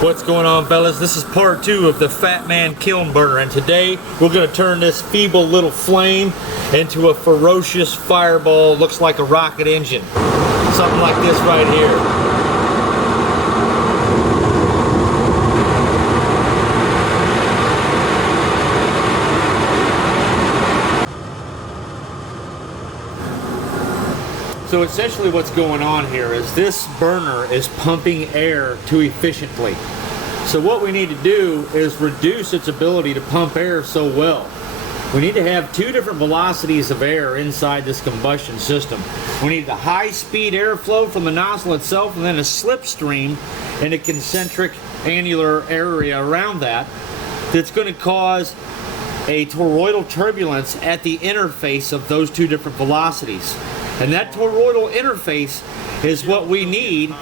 What's going on, fellas? This is part 2 of the Fat Man Kiln burner, and today we're going to turn this feeble little flame into a ferocious fireball. Looks like a rocket engine, something like this right here. So essentially what's going on here is this burner is pumping air too efficiently. So what we need to do is reduce its ability to pump air so well. We need to have two different velocities of air inside this combustion system. We need the high-speed airflow from the nozzle itself, and then a slipstream in a concentric annular area around that that's going to cause a toroidal turbulence at the interface of those two different velocities. And that toroidal interface is what we need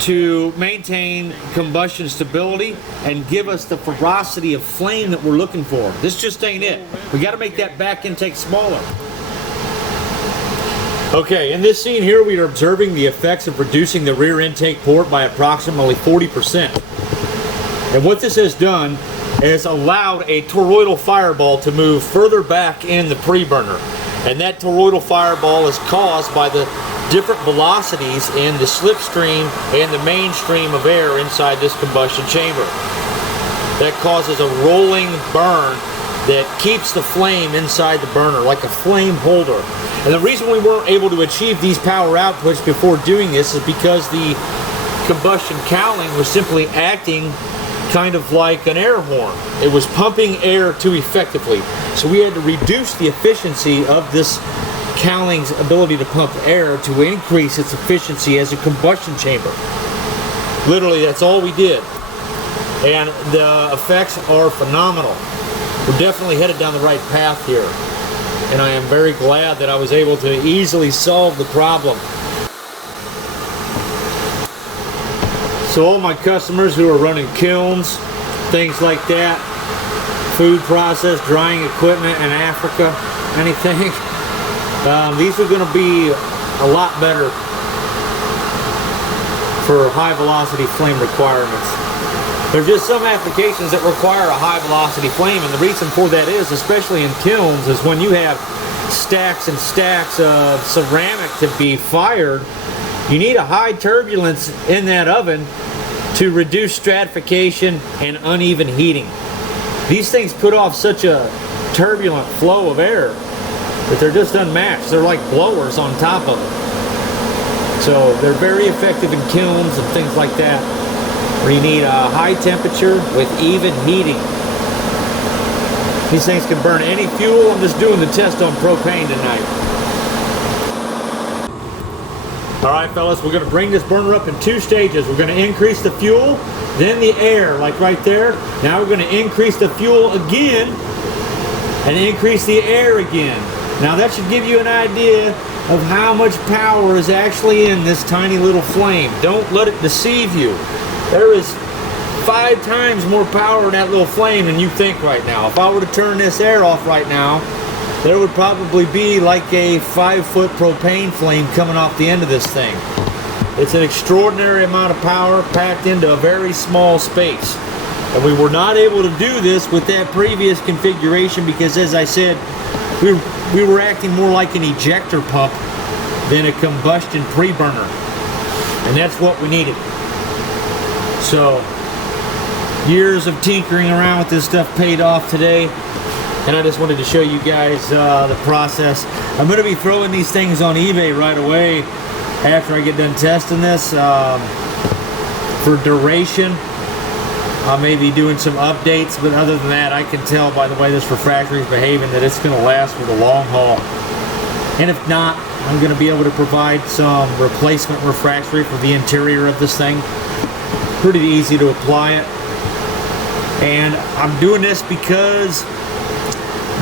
to maintain combustion stability and give us the ferocity of flame that we're looking for. This just ain't it. We got to make that back intake smaller. Okay, in this scene here, we are observing the effects of reducing the rear intake port by approximately 40%. And what this has done is allowed a toroidal fireball to move further back in the pre-burner. And that toroidal fireball is caused by the different velocities in the slipstream and the mainstream of air inside this combustion chamber. That causes a rolling burn that keeps the flame inside the burner like a flame holder. And the reason we weren't able to achieve these power outputs before doing this is because the combustion cowling was simply acting kind of like an air horn. It was pumping air too effectively. So we had to reduce the efficiency of this cowling's ability to pump air to increase its efficiency as a combustion chamber. Literally, that's all we did. And the effects are phenomenal. We're definitely headed down the right path here. And I am very glad that I was able to easily solve the problem. So all my customers who are running kilns, things like that, food process, drying equipment in Africa, anything, these are going to be a lot better for high velocity flame requirements. There's just some applications that require a high velocity flame, and the reason for that is, especially in kilns, is when you have stacks and stacks of ceramic to be fired, you need a high turbulence in that oven to reduce stratification and uneven heating. These things put off such a turbulent flow of air that they're just unmatched. They're like blowers on top of it. So they're very effective in kilns and things like that, where you need a high temperature with even heating. These things can burn any fuel. I'm just doing the test on propane tonight. Alright fellas, we're going to bring this burner up in 2 stages. We're going to increase the fuel, then the air, like right there. Now we're going to increase the fuel again, and increase the air again. Now that should give you an idea of how much power is actually in this tiny little flame. Don't let it deceive you. There is 5 times more power in that little flame than you think right now. If I were to turn this air off right now, there would probably be like a 5-foot propane flame coming off the end of this thing. It's an extraordinary amount of power packed into a very small space. And we were not able to do this with that previous configuration because, as I said, we were acting more like an ejector pump than a combustion pre-burner. And that's what we needed. So, years of tinkering around with this stuff paid off today. And I just wanted to show you guys the process. I'm going to be throwing these things on eBay right away after I get done testing this. For duration, I may be doing some updates, but other than that, I can tell by the way this refractory is behaving that it's going to last for the long haul. And if not, I'm going to be able to provide some replacement refractory for the interior of this thing. Pretty easy to apply it. And I'm doing this because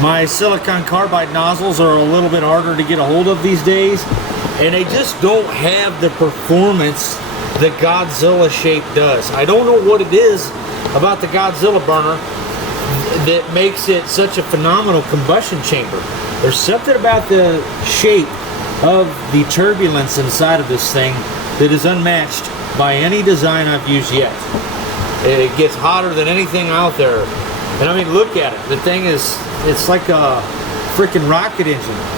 my silicon carbide nozzles are a little bit harder to get a hold of these days, and they just don't have the performance the Godzilla shape does. I don't know what it is about the Godzilla burner that makes it such a phenomenal combustion chamber. There's something about the shape of the turbulence inside of this thing that is unmatched by any design I've used yet. It gets hotter than anything out there. And I mean, look at it. The thing is, it's like a freaking rocket engine.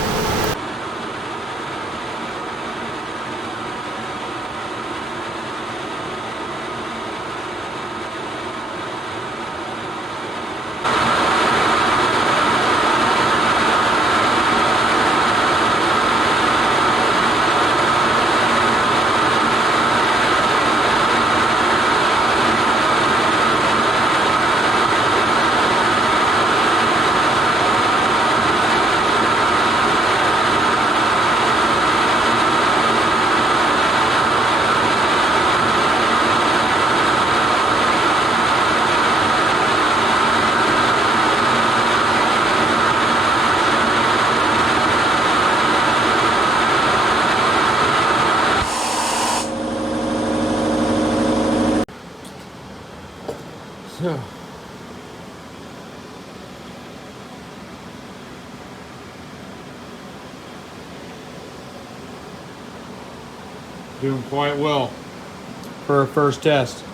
So, doing quite well for our first test.